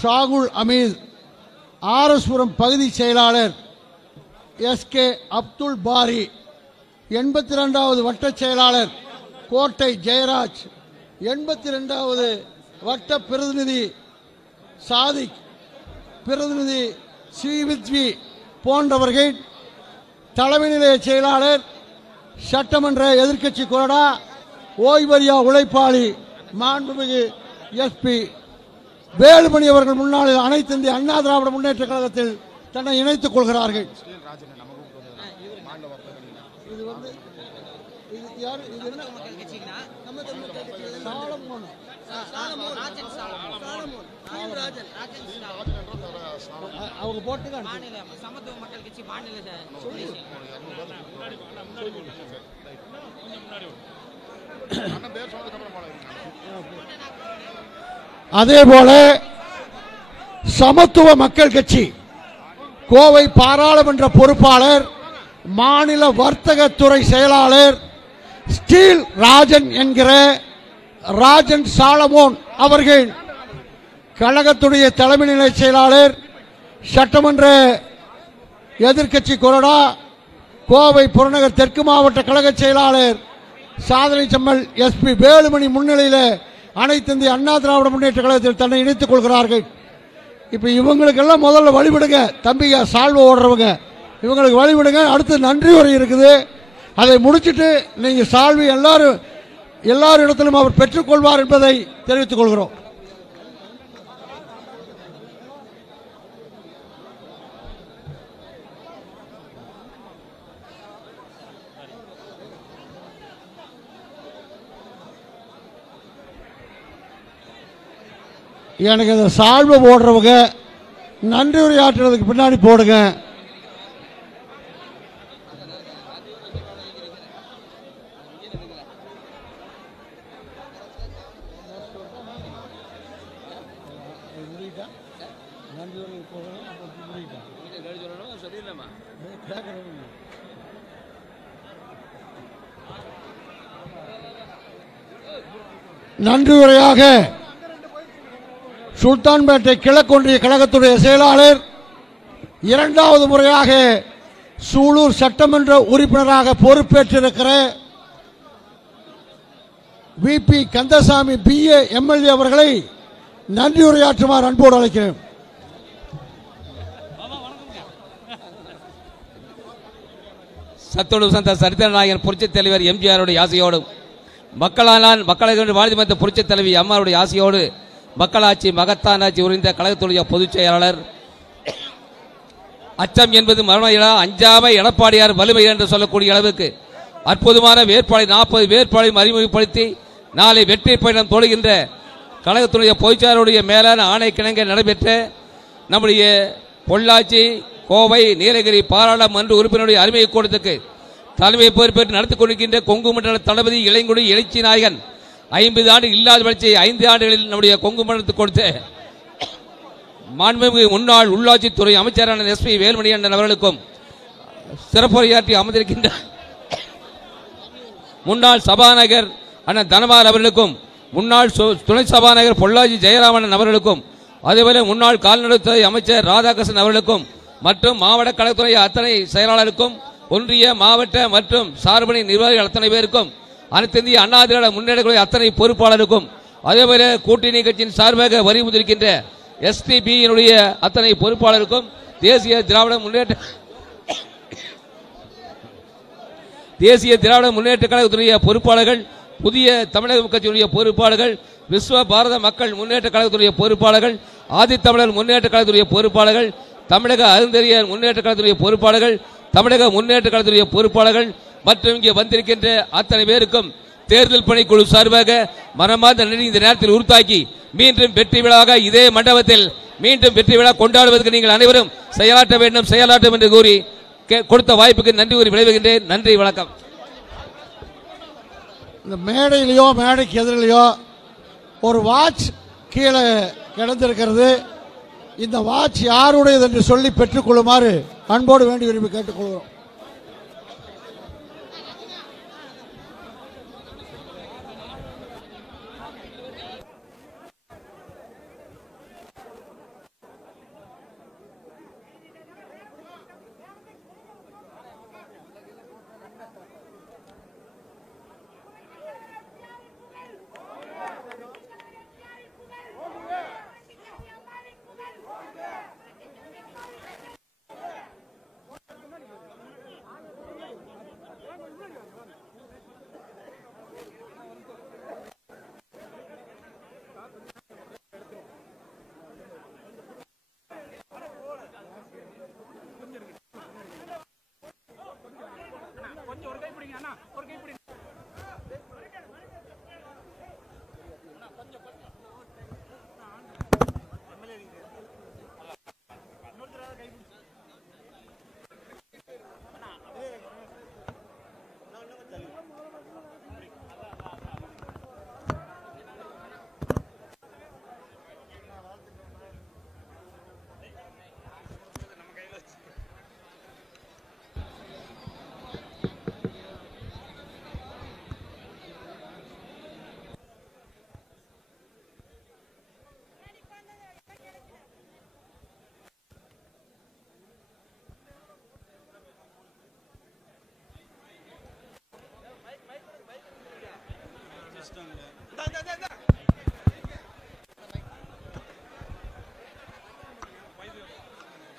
ஷாகுல் அமீத், ஆர்எஸ்புரம் பகுதி செயலாளர் எஸ்கே அப்துல் பாரி, 82வது வட்ட செயலாளர் கோட்டை ஜெயராஜ், 82வது வட்ட பிரதிநிதி சாதிக், பிரதிநிதி ஸ்ரீவித்வி போன்றவர்கள், தலைமை நிலைய செயலாளர் சட்டமன்ற எதிர்க்கட்சி கொறடா ஓய்வறியா உழைப்பாளி மாண்புமிகு எஸ்பி வேலுமணி அவர்கள் முன்னாளில் அனைத்து இந்திய அண்ணா திராவிட முன்னேற்ற கழகத்தில் தன்னை இணைத்துக் கொள்கிறார்கள். அவங்க போட்டு சமத்துவ மக்கள் கட்சி மாநில அதேபோல சமத்துவ மக்கள் கட்சி கோவை பாராளுமன்ற பொறுப்பாளர், மாநில வர்த்தகத்துறை செயலாளர் ஸ்டீல் ராஜன் என்கிற ராஜன் சாலமோன் அவர்கள், கழகத்துடைய தலைமை நிலை செயலாளர், சட்டமன்ற எதிர்க்கட்சி கொறடா கோவை புறநகர் தெற்கு மாவட்ட கழக செயலாளர் சாதனை செம்மல் எஸ்பி வேலுமணி முன்னிலையில் அனைத்து இந்திய அண்ணா திராவிட முன்னேற்ற கழகத்தில் தன்னை இணைத்துக் கொள்கிறார்கள். இப்ப இவங்களுக்கெல்லாம் முதல்ல வழிபடுங்க, தம்பிங்க சால்வை ஓடுறவங்க இவங்களுக்கு வழிபடுங்க. அடுத்து நன்றி உரை இருக்குது, அதை முடிச்சுட்டு நீங்க சால்வை எல்லாரும் இடத்திலும் அவர் பெற்றுக்கொள்வார் என்பதை தெரிவித்துக் கொள்கிறோம். எனக்கு இந்த சால்வை போடுறவங்க நன்றி உரையாற்றுறதுக்கு பின்னாடி போடுங்க. நன்றி உரையாக சுல்தான்பேட்டை கிழக்கொன்றிய கழகத்துடைய செயலாளர், 2வது முறையாக சூலூர் சட்டமன்ற உறுப்பினராக பொறுப்பேற்றிருக்கிற விபி கந்தசாமி BA MLA அவர்களை நன்றி உரையாற்றுமாறு அன்போடு அழைக்கிறேன். சத்தோடு சந்த சரித்திர நாயகன் புரட்சித் தலைவர் எம்ஜிஆருடைய ஆசையோடும், மக்களால் மக்களை வாழ்ந்து வந்த புரட்சித் தலைவி அம்மாவுடைய ஆசையோடு, மக்களாட்சி மகத்தான் ஆட்சி உரிந்த கழகத்துடைய பொதுச் செயலாளர், அச்சம் என்பது மரண அஞ்சாமை எடப்பாடியார் வலிமை என்று சொல்லக்கூடிய அளவுக்கு அற்புதமான வேட்பாளை 40 வேட்பாளையும் அறிமுகப்படுத்தி நாளை வெற்றி பயணம் தொடர்கின்ற கழகத்துடைய பொதுச் செயலாளருடைய மேலான ஆணை கிணங்க நடைபெற்ற நம்முடைய பொள்ளாச்சி, கோவை, நீலகிரி பாராளுமன்ற உறுப்பினருடைய அறிமுக கூட்டத்துக்கு தலைமை பொறுப்பேற்று நடத்தி கொண்டிருக்கின்ற கொங்கு மண்டல தளபதி இளைஞடி எழுச்சி நாயகன் 50 ஆண்டு இல்லாத வளர்ச்சியை 5 ஆண்டுகளில் நம்முடைய கொங்கு மண்டலத்துக்கு கொடுத்த மாண்புமிகு முன்னாள் உள்ளாட்சித்துறை அமைச்சரான எஸ்பி வேலுமணி அண்ணன் அவர்களுக்கும், சிறப்புரையாற்றி அமர்ந்திருக்கின்ற முன்னாள் சபாநாயகர் அண்ணன் தனபால் அவர்களுக்கும், முன்னாள் துணை சபாநாயகர் பொள்ளாச்சி ஜெயராமன் அவர்களுக்கும், அதேபோல முன்னாள் கால்நடைத்துறை அமைச்சர் ராதாகிருஷ்ணன் அவர்களுக்கும் மற்றும் மாவட்ட கழகத்துறை அத்தனை செயலாளருக்கும், ஒன்றிய மாவட்ட மற்றும் சார்பணி நிர்வாகிகள் அத்தனை பேருக்கும், அனைத்து இந்திய அண்ணா திராவிட முன்னேற்ற அத்தனை பொறுப்பாளருக்கும், அதேபோல கூட்டணி கட்சியின் சார்பாக வரி முதிர்க்கின்ற STB-யினுடைய அத்தனை பொறுப்பாளருக்கும், தேசிய திராவிட முன்னேற்ற கழகத்துடைய பொறுப்பாளர்கள், புதிய தமிழக கட்சியுடைய பொறுப்பாளர்கள், விஸ்வ பாரத மக்கள் முன்னேற்ற கழகத்துடைய பொறுப்பாளர்கள், ஆதித்தமிழர் முன்னேற்ற கழகத்துடைய பொறுப்பாளர்கள், தமிழக அருந்தறிஞர் முன்னேற்ற கழகத்துடைய பொறுப்பாளர்கள், தமிழக முன்னேற்ற கழகத்துடைய பொறுப்பாளர்கள் மற்றும் இங்கே வந்திருக்கின்ற அத்தனை பேருக்கும் தேர்தல் பணிக்குழு சார்பாக மனமார்ந்த நன்றி இந்த நேரத்தில் உறுத்தாக்கி, மீண்டும் வெற்றி விழாவாக இதே மண்டபத்தில் மீண்டும் வெற்றி விழா கொண்டாடுவதற்கு நீங்கள் அனைவரும் செயலாற்ற வேண்டும் என்று கூறி கொடுத்த வாய்ப்புக்கு நன்றி கூறி விளைவுகின்றேன். நன்றி, வணக்கம். இந்த மேடையிலையோ மேடைக்கு எதிரிலையோ ஒரு வாட்ச் கீழே கிடந்திருக்கிறது. இந்த வாட்ச் யாருடையது என்று சொல்லி பெற்றுக்கொள்ளுமாறு அன்போடு வேண்டி விரும்பி கேட்டுக்கொள்கிறோம்.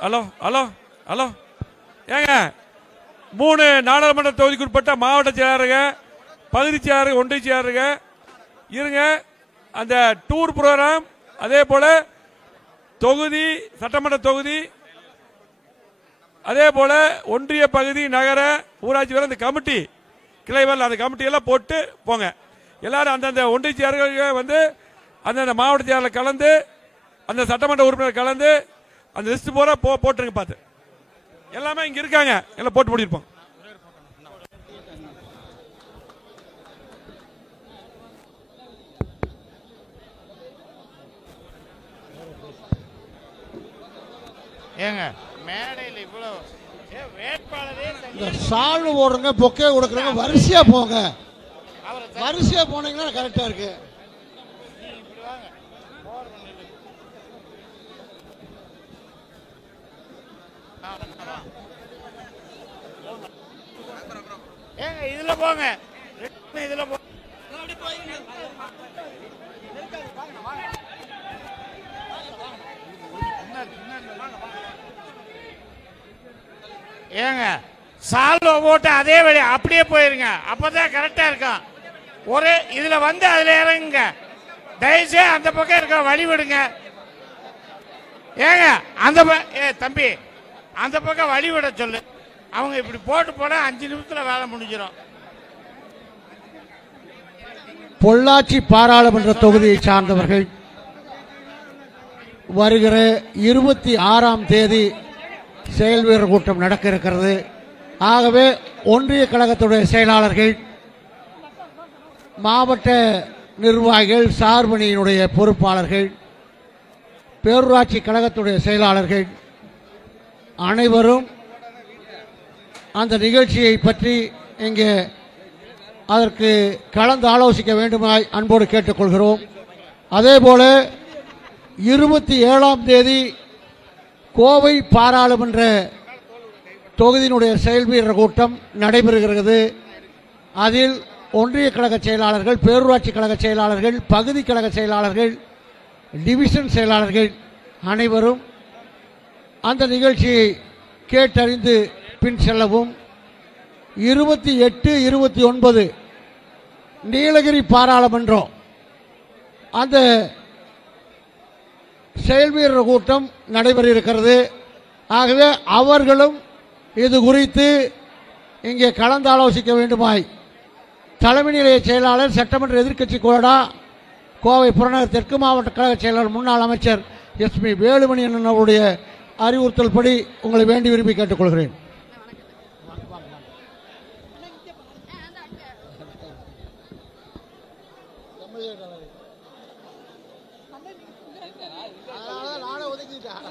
ஹலோ ஹலோ ஹலோ ஏங்க 3 நாடாளுமன்ற தொகுதிக்குட்பட்ட மாவட்ட செயலாளருங்க, பகுதி செயலாளர், ஒன்றிய செயலாளருங்க இருங்க. அந்த டூர் ப்ரோக்ராம், அதே போல தொகுதி, சட்டமன்ற தொகுதி, அதே போல ஒன்றிய பகுதி, நகர ஊராட்சி வரை அந்த கமிட்டி கிளைவல், அந்த கமிட்டியெல்லாம் போட்டு போங்க. எல்லாரும் அந்தந்த ஒன்றிய செயலாளர்கள் வந்து அந்தந்த மாவட்ட செயலாளர் கலந்து, அந்த சட்டமன்ற உறுப்பினர் கலந்து அந்த லிஸ்ட் பூரா போட்டுருங்க. பார்த்து எல்லாமே இங்க இருக்காங்க, எல்லாம் போட்டு முடிப்போம். ஏங்க மேடையில் இவ்வளவு வேட்பாளரே இந்த சால்வு போடுறங்க, பொக்கே கொடுக்குறங்க, வரிசையா போங்க. வரிசையா போனீங்கன்னா கரெக்டா இருக்கு. ஏங்க இதுல போங்க, இதுல போ. ஏங்க சால்வ போட்டு அதே வழி அப்படியே போயிருங்க, அப்பதான் கரெக்டா இருக்கும். ஒரே இதுல வந்து அதுல இறங்குங்க. தயவுசெய்து அந்த பக்கம் இருக்க வழி விடுங்க. ஏங்க அந்த தம்பி அந்த பக்கம் வழி விட சொல்லு. அவங்க இப்படி போட்டு போனா 5 நிமிஷத்துல வேலை முடிஞ்சிடும். பொள்ளாச்சி பாராளுமன்ற தொகுதியை சார்ந்தவர்கள் வருகிற 26ஆம் தேதி செயல் வீரர் கூட்டம் நடக்க இருக்கிறது. ஆகவே ஒன்றிய கழகத்துடைய செயலாளர்கள், மாவட்ட நிர்வாகிகள், சார்பணியினுடைய பொறுப்பாளர்கள், பேரூராட்சி கழகத்துடைய செயலாளர்கள் அனைவரும் அந்த நிகழ்ச்சியை பற்றி இங்கே அதற்கு கலந்து ஆலோசிக்க வேண்டுமாய் அன்போடு கேட்டுக்கொள்கிறோம். அதேபோல 27ஆம் தேதி கோவை பாராளுமன்ற தொகுதியினுடைய செயல் வீரர் கூட்டம் நடைபெறுகிறது. அதில் ஒன்றிய கழக செயலாளர்கள், பேரூராட்சி கழக செயலாளர்கள், பகுதி கழக செயலாளர்கள், டிவிஷன் செயலாளர்கள் அனைவரும் அந்த நிகழ்ச்சியை கேட்டறிந்து பின் செல்லவும். 28, 29 நீலகிரி பாராளுமன்றம் அந்த செயல் வீரர் கூட்டம் நடைபெற இருக்கிறது. ஆகவே அவர்களும் இது குறித்து இங்கே கலந்து ஆலோசிக்க வேண்டுமாய் தலைமை நிலைய செயலாளர், சட்டமன்ற எதிர்க்கட்சி கொறடா, கோவை புறநகர் தெற்கு மாவட்ட கழக செயலாளர், முன்னாள் அமைச்சர் எஸ்பி வேலுமணி அவருடைய அறிவுறுத்தல் படி உங்களை வேண்டி விரும்பி கேட்டுக்கொள்கிறேன். நானே ஒதுக்கிட்டேன்.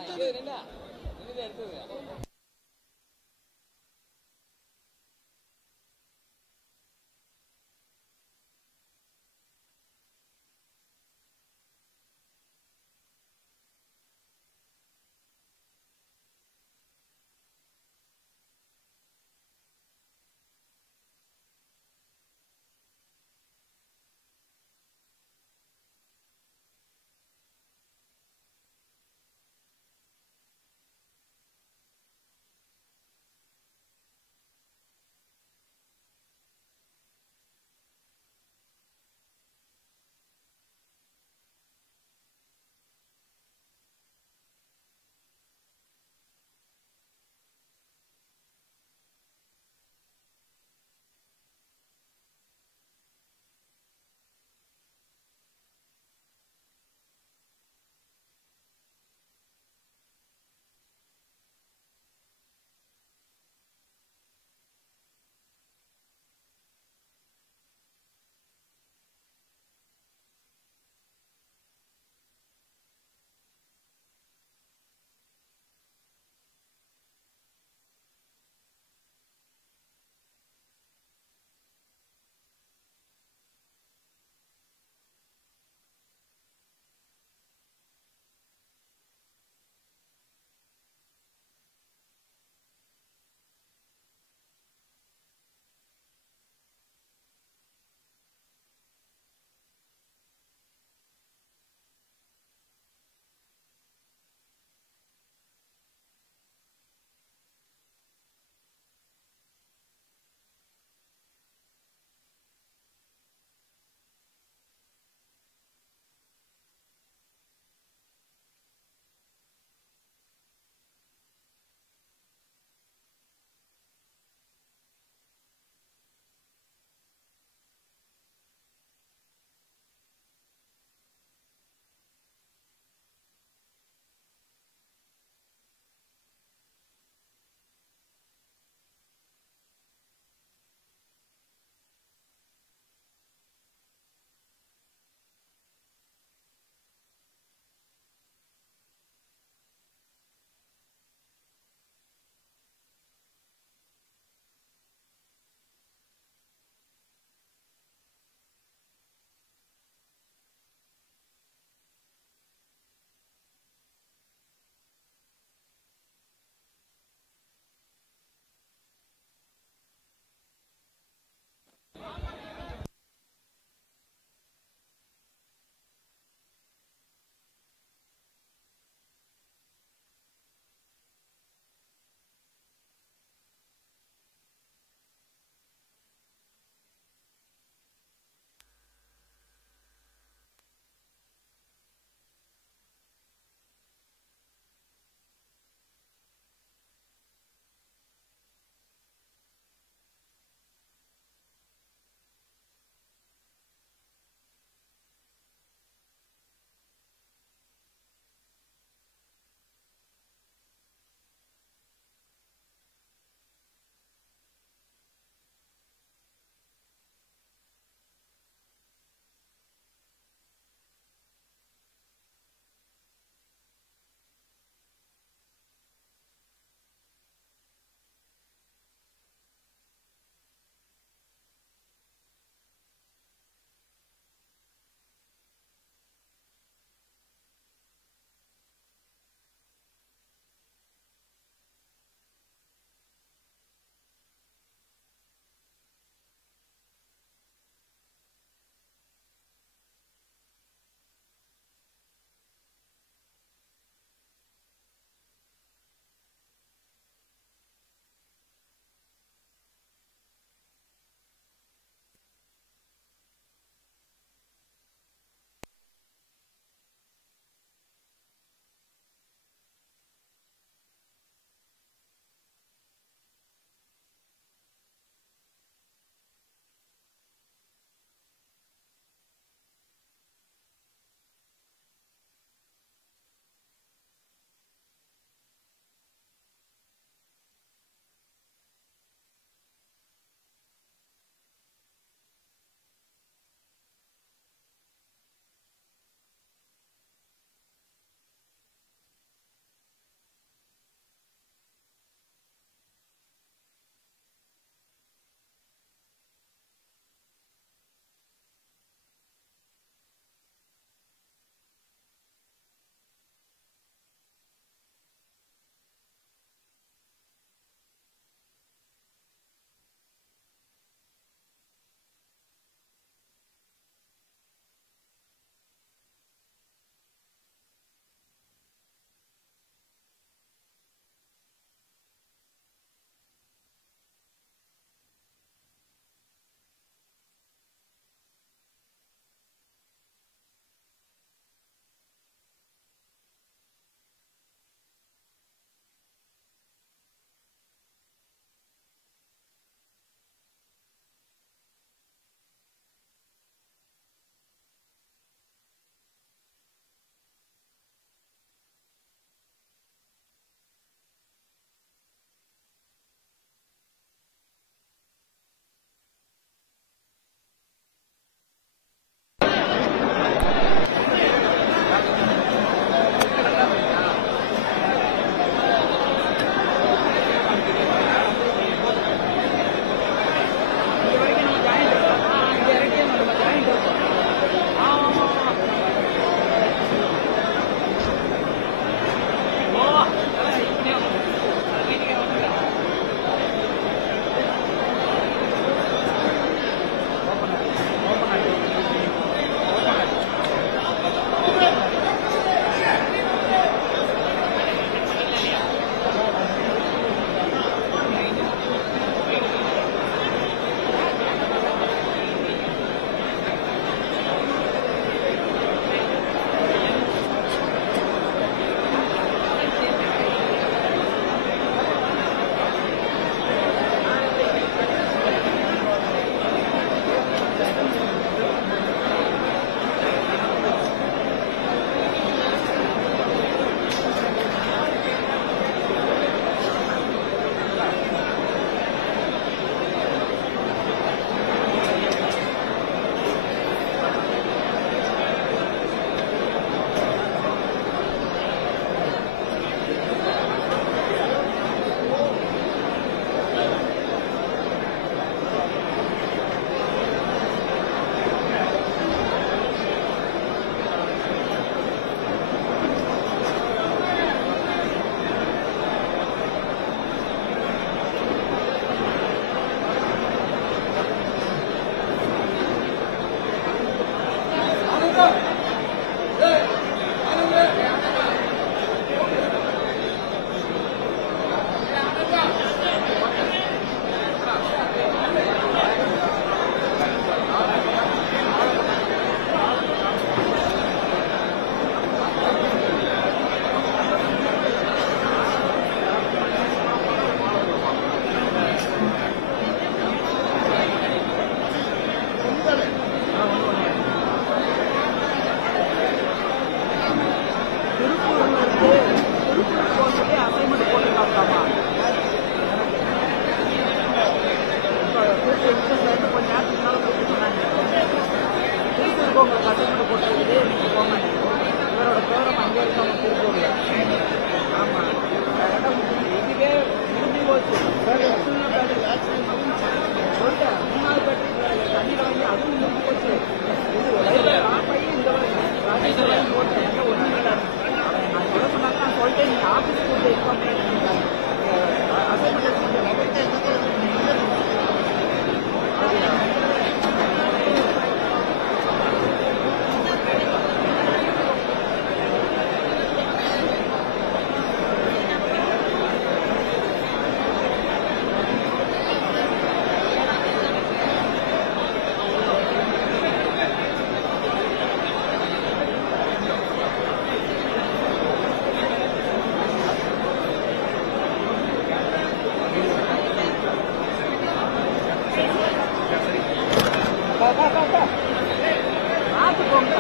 பார்த்து போங்க,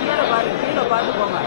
கீழே பாருங்க, கீழே பார்த்து போங்க.